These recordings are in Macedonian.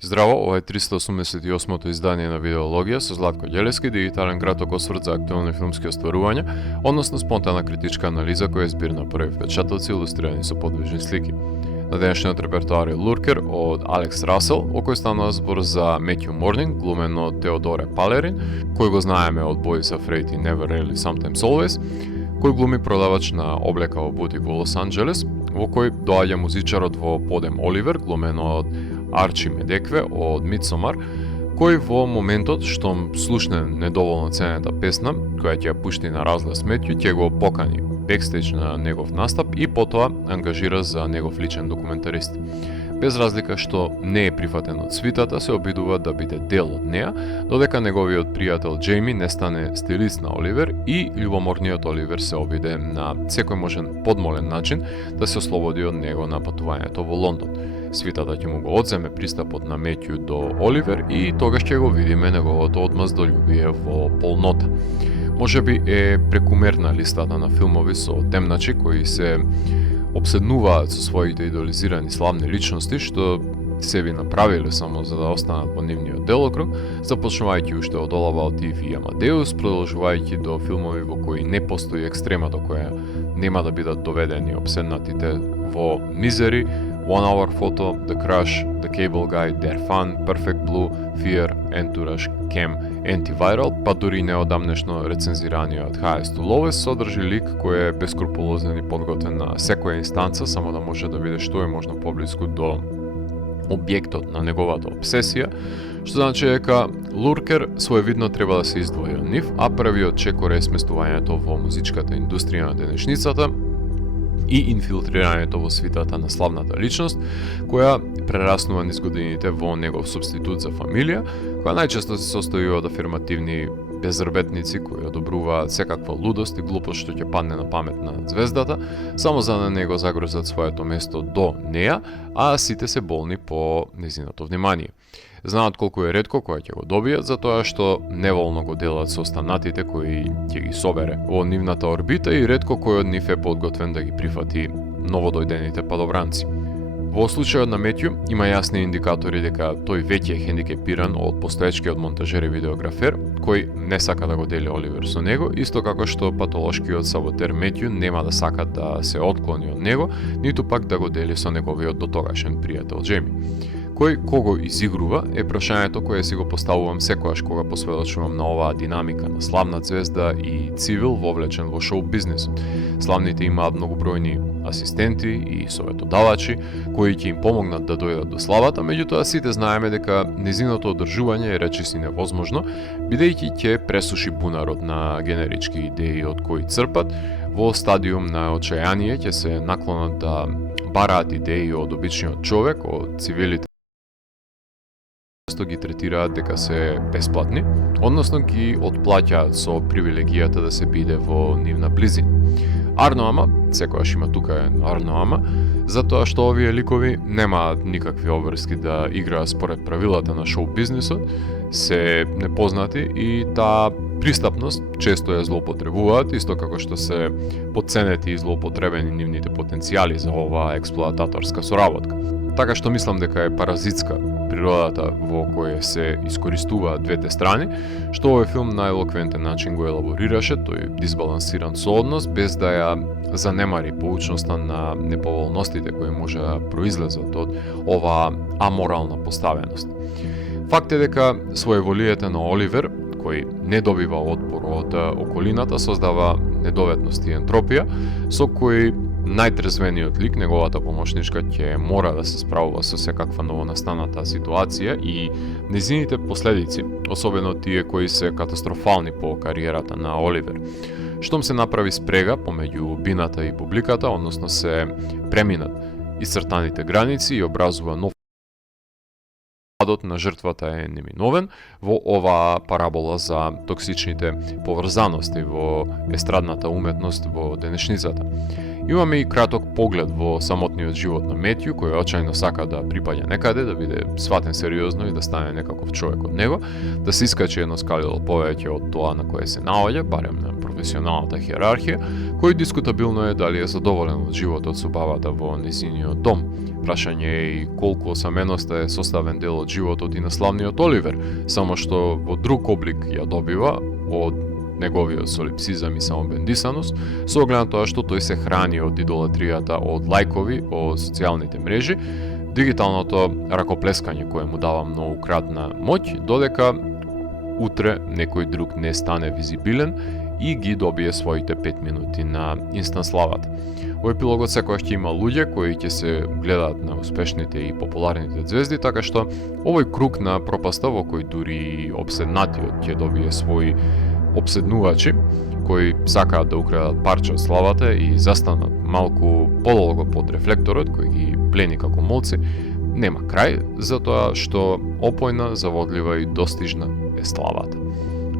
Здраво, ова е 388-то издание на Видеологија со Златко Ѓелевски, дигитален краток осврт за актуелни филмски остварувања, односно спонтана критичка анализа која е збир на први впечатоци илустрирани со подвижни слики. На денешниот репертоар е Луркер од Алекс Расел, о кој станува збор за Метју Морнинг, глумен од Теодоре Палерин, кој го знаеме од Boys Afraid и Never Really Sometimes Always, кој глуми продавач на облека во бутик во Лос Анџелес, во кој доаѓа музичарот во подем Оливер, глумен од Арчи Медекве од Мидсомар, кој во моментот што слушне недоволно ценета песна, која ќе ја пушти на разглас Метју, ќе го покани бекстејдж на негов настап и потоа ангажира за негов личен документарист. Без разлика што не е прифатен од свитата, се обидува да биде дел од неа, додека неговиот пријател Џејми не стане стилист на Оливер и љубоморниот Оливер се обиде на секој можен подмолен начин да се ослободи од него на патувањето во Лондон. Свитата ќе му го одземе пристапот на Метју до Оливер и тогаш ќе го видиме неговото одмаздолюбие во полнота. Можеби е прекумерна листата на филмови со темначи кои се обседнуваат со своите идолизирани славни личности што се направиле само за да останат во нивниот делокруг, започнувајќи уште од All About Eve и Амадеус, продолжувајќи до филмови во кои не постои екстрема до која нема да бидат доведени обседнатите во Misery, One Hour Photo, The Crush, The Cable Guy, They're Fun, Perfect Blue, Fear, Entourage, Cam, Antiviral, па дури неодамнешно рецензираниот Highest to Lowest содржи лик кој е бескрупулозен и подготвен на секоја инстанца, само да може да биде што е можно поблиску до објектот на неговата обсесија, што значи дека Луркер своевидно треба да се издвои од нив, а првиот чекор е сместувањето во музичката индустрија на денешницата и инфилтрирањето во свитата на славната личност, која прераснува низ годините во негов субститут за фамилија, која најчесто се состои од афирмативни безрбетници кои одобруваат секаква лудост и глупост што ќе падне на памет на звездата, само за да не го загрозат своето место до неа, а сите се болни по незиното внимание. Знаат колку е ретко која ќе го добијат, затоа што неволно го делат со останатите кои ќе ги собере во нивната орбита и ретко кој од нив е подготвен да ги прифати новодојдените падобранци. Во случајот на Метју има јасни индикатори дека тој веќе е хендикепиран од постоечкиот монтажер и видеографер, кој не сака да го дели Оливер со него, исто како што патолошкиот саботер Метју нема да сака да се отклони од него, ниту пак да го дели со неговиот дотогашен пријател Џејми. Кој кого изигрува е прашањето кое си го поставувам секогаш кога посведочувам на оваа динамика на славна звезда и цивил вовлечен во шоу бизнисот. Славните имаат многобројни асистенти и советодавачи кои ќе им помогнат да дојдат до славата, меѓутоа сите знаеме дека незиното одржување е речиси невозможно, бидејќи ќе пресуши бунарот на генерички идеи од кои црпат, во стадиум на очајание ќе се наклонат да бараат идеи од обичниот човек, од цивилите ги третираат дека се бесплатни, односно ги отплаќаат со привилегијата да се биде во нивна близина. Арно ама, секогаш има тука арно ама, затоа што овие ликови немаат никакви обврски да играат според правилата на шоу бизнисот, се непознати и таа пристапност често ја злоупотребуваат, исто како што се потценети и злоупотребени нивните потенцијали за оваа експлоататорска соработка. Така што мислам дека е паразитска природата во која се искористуваат двете страни, што овој филм на елоквентен начин го елаборираше тој дисбалансиран сооднос, без да ја занемари поучноста на неповолностите кои може да произлезат од оваа аморална поставеност. Факт е дека своеволието на Оливер, кој не добива отпор од околината, создава недоветност и ентропија, со кој најтрезвениот лик, неговата помошничка, ќе мора да се справува со секаква новонастаната ситуација и незините последици, особено тие кои се катастрофални по кариерата на Оливер. Штом се направи спрега помеѓу бината и публиката, односно се преминат исцртаните граници и образува нов падот на жртвата е неминовен во оваа парабола за токсичните поврзаности во естрадната уметност во денешницата. Имаме и краток поглед во самотниот живот на Метју, кој очајно сака да припаѓа некаде, да биде сватен сериозно и да стане некаков човек од него, да се искачи едно скалило повеќе од тоа на кое се наоѓа, барем на професионалната хиерархија, кој дискутабилно е дали е задоволен од животот со бабата во незиниот дом. Прашање е и колку осаменоста е составен дел од животот и на славниот Оливер, само што во друг облик ја добива од неговиот солипсизам и самобендисаност, со оглед на тоа што тој се храни од идолатријата од лајкови од социјалните мрежи, дигиталното ракоплескање кое му дава многу кратна моќ, додека утре некој друг не стане визибилен и ги добие своите 5 минути на инстант славата. Во епилогот секогаш ќе има луѓе кои ќе се гледаат на успешните и популарните звезди, така што овој круг на пропаста во кој дури обседнатиот ќе добие свој обседнувачи кои сакаат да украдат парче од славата и застанат малку подолго под рефлекторот кој ги плени како молци, нема крај, затоа што опојна, заводлива и достижна е славата.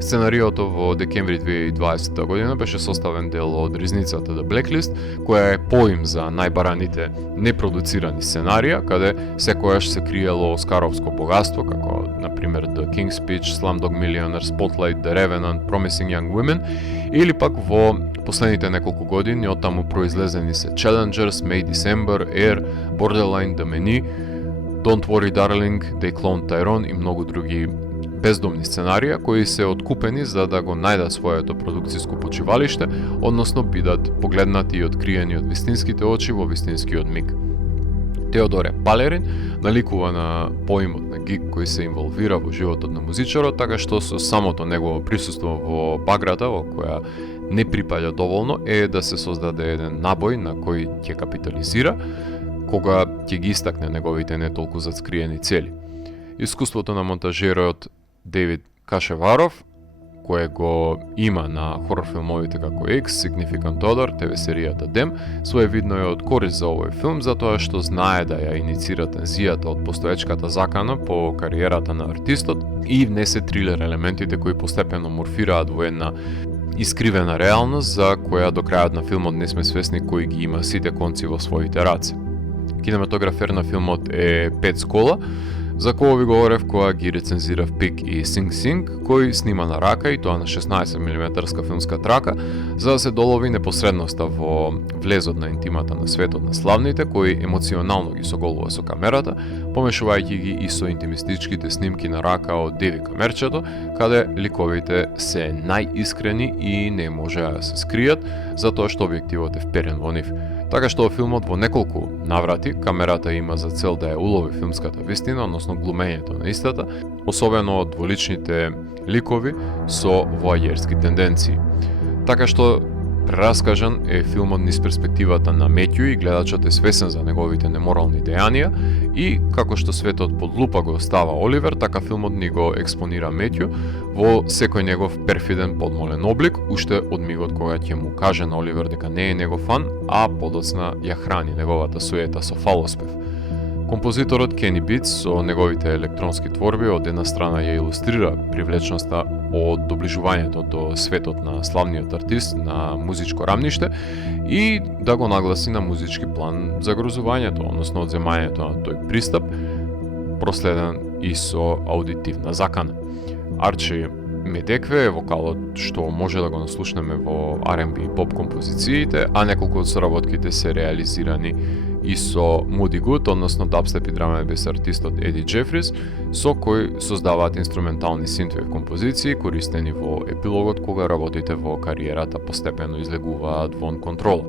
Сценариото во декември 2020 година беше составен дел од ризницата The Blacklist, која е поим за најбараните непродуцирани сценарија, каде секојаш се криело оскаровско богатство, како, например, The King's Speech, Slumdog Millionaire, Spotlight, The Revenant, Promising Young Women, или пак во последните неколку години од таму произлезени се Challengers, May December, Air, Borderline, The Menu, Don't Worry Darling, They Cloned Tyrone и многу други бездомни сценарија кои се откупени за да го најдат своето продукциско почивалиште, односно бидат погледнати и откриени од вистинските очи во вистинскиот миг. Теодоре Палерин наликува на поимот на гик кој се инволвира во животот на музичарот, така што со самото негово присуство во баграта, во која не припаѓа доволно, е да се создаде еден набој на кој ќе капитализира, кога ќе ги истакне неговите не толку зацкриени цели. Искуството на монтажерот Дейвид Кашеваров, кое го има на хорор филмовите како X, Significant Other, ТВ серијата Dem, своевидно е од корист за овој филм затоа што знае да ја иницира тензијата од постоечката закана по кариерата на артистот и внесе трилер елементите кои постепено морфираат во една искривена реалност за која до крајот на филмот не сме свесни кој ги има сите конци во своите раце. Кинематографер на филмот е Пет Скола, за кој ви говорев кога ги рецензирав Пик и Sing Sing, кој снима на рака и тоа на 16 мм филмска трака, за да се долови непосредноста во влезот на интимата на светот на славните, кој емоционално ги соголува со камерата, помешувајќи ги и со интимистичките снимки на рака од Деви Камерчето, каде ликовите се најискрени и не можеа да се скријат, затоа што објективот е вперен во нив. Така што филмот во неколку наврати камерата има за цел да ја улови филмската вистина, односно глумењето на истата, особено од дволичните ликови со воајерски тенденции. Така што прераскажан е филмот низ перспективата на Метју и гледачот е свесен за неговите неморални дејанија и како што светот под лупа го остава Оливер, така филмот ни го експонира Метју во секој негов перфиден подмолен облик, уште од мигот кога ќе му каже на Оливер дека не е негов фан, а подоцна ја храни неговата суета со фалоспев. Композиторот Кени Битс со неговите електронски творби од една страна ја илустрира привлечноста од доближувањето до светот на славниот артист на музичко рамниште и да го нагласи на музички план загрозувањето, односно одземањето на тој пристап, проследен и со аудитивна закана. Арчи Медекве е вокалот што може да го наслушнеме во R&B и поп композициите, а неколку од соработките се реализирани и со Moody Good, односно дабстеп и драм н бейс артистот Еди Джефрис, со кој создаваат инструментални синтвев композиции користени во епилогот кога работите во кариерата постепено излегуваат вон контрола.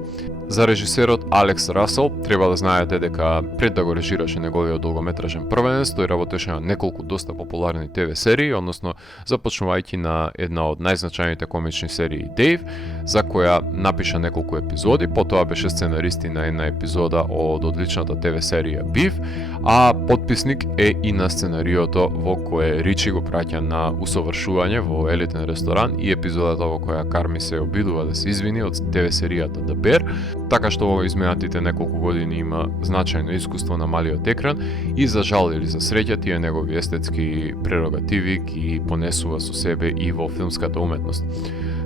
За режисерот Алекс Расел треба да знаете дека пред да го режираше неговиот долгометражен првенец, тој работеше на неколку доста популарни ТВ серии, односно започнувајќи на една од најзначајните комични серии Дейв, за која напиша неколку епизоди, потоа беше сценарист на една епизода од одличната ТВ серија Beef, а подписник е и на сценариото во кое Ричи го праќа на усовршување во елитен ресторан и епизодата во која Карми се обидува да се извини од ТВ серијата The Bear, така што во изминатите неколку години има значајно искуство на малиот екран и за жал или за среќа тие негови естетски прерогативи ги понесува со себе и во филмската уметност.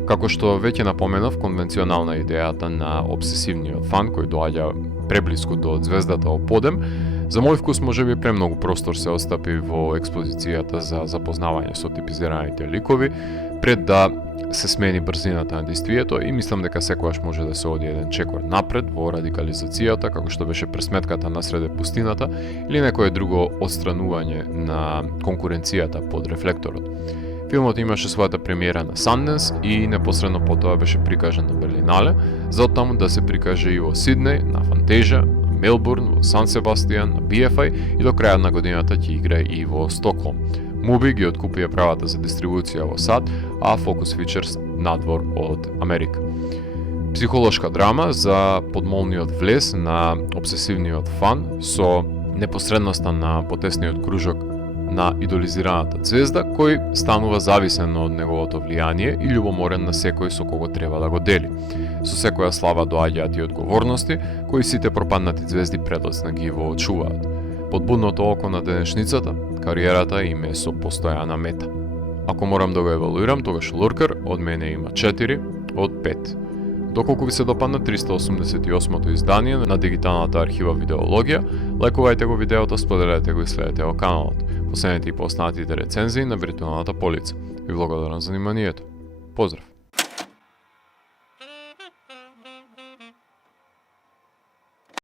Како што веќе напоменав, конвенционална идејата на обсесивниот фан кој доаѓа преблиску до звездата во подем, за мој вкус можеби премногу простор се остапи во експозицијата за запознавање со типизираните ликови, пред да се смени брзината на действието и мислам дека секогаш може да се оди еден чекор напред во радикализацијата, како што беше пресметката насреде пустината или некое друго отстранување на конкуренцијата под рефлекторот. Филмот имаше својата премиера на Sundance и непосредно потоа беше прикажан на Берлинале, за оттаму да се прикаже и во Сиднеј, на Фантежа, на Мелбурн, во Сан Себастијан, на BFI и до крајот на годината ќе игра и во Стокхолм. Муби ги откупија правата за дистрибуција во САД, а Focus Features надвор од Америка. Психолошка драма за подмолниот влез на обсесивниот фан со непосредноста на потесниот кружок на идолизираната звезда, кој станува зависен од неговото влијание и љубоморен на секој со кого треба да го дели. Со секоја слава доаѓаат и одговорности, кои сите пропаднати звезди предлацно ги воочуваат. Под будното око на денешницата, кариерата им е со постојана мета. Ако морам да го евалуирам, тогаш Луркер од мене има 4 од 5. Доколку ви се допадна 388-то издание на дигиталната архива Видеологија, лајкувајте го видеото, споделете го и следете го каналот. Последете и по останатите рецензии на виртуелната полица. Ви благодарам за вниманието. Поздрав!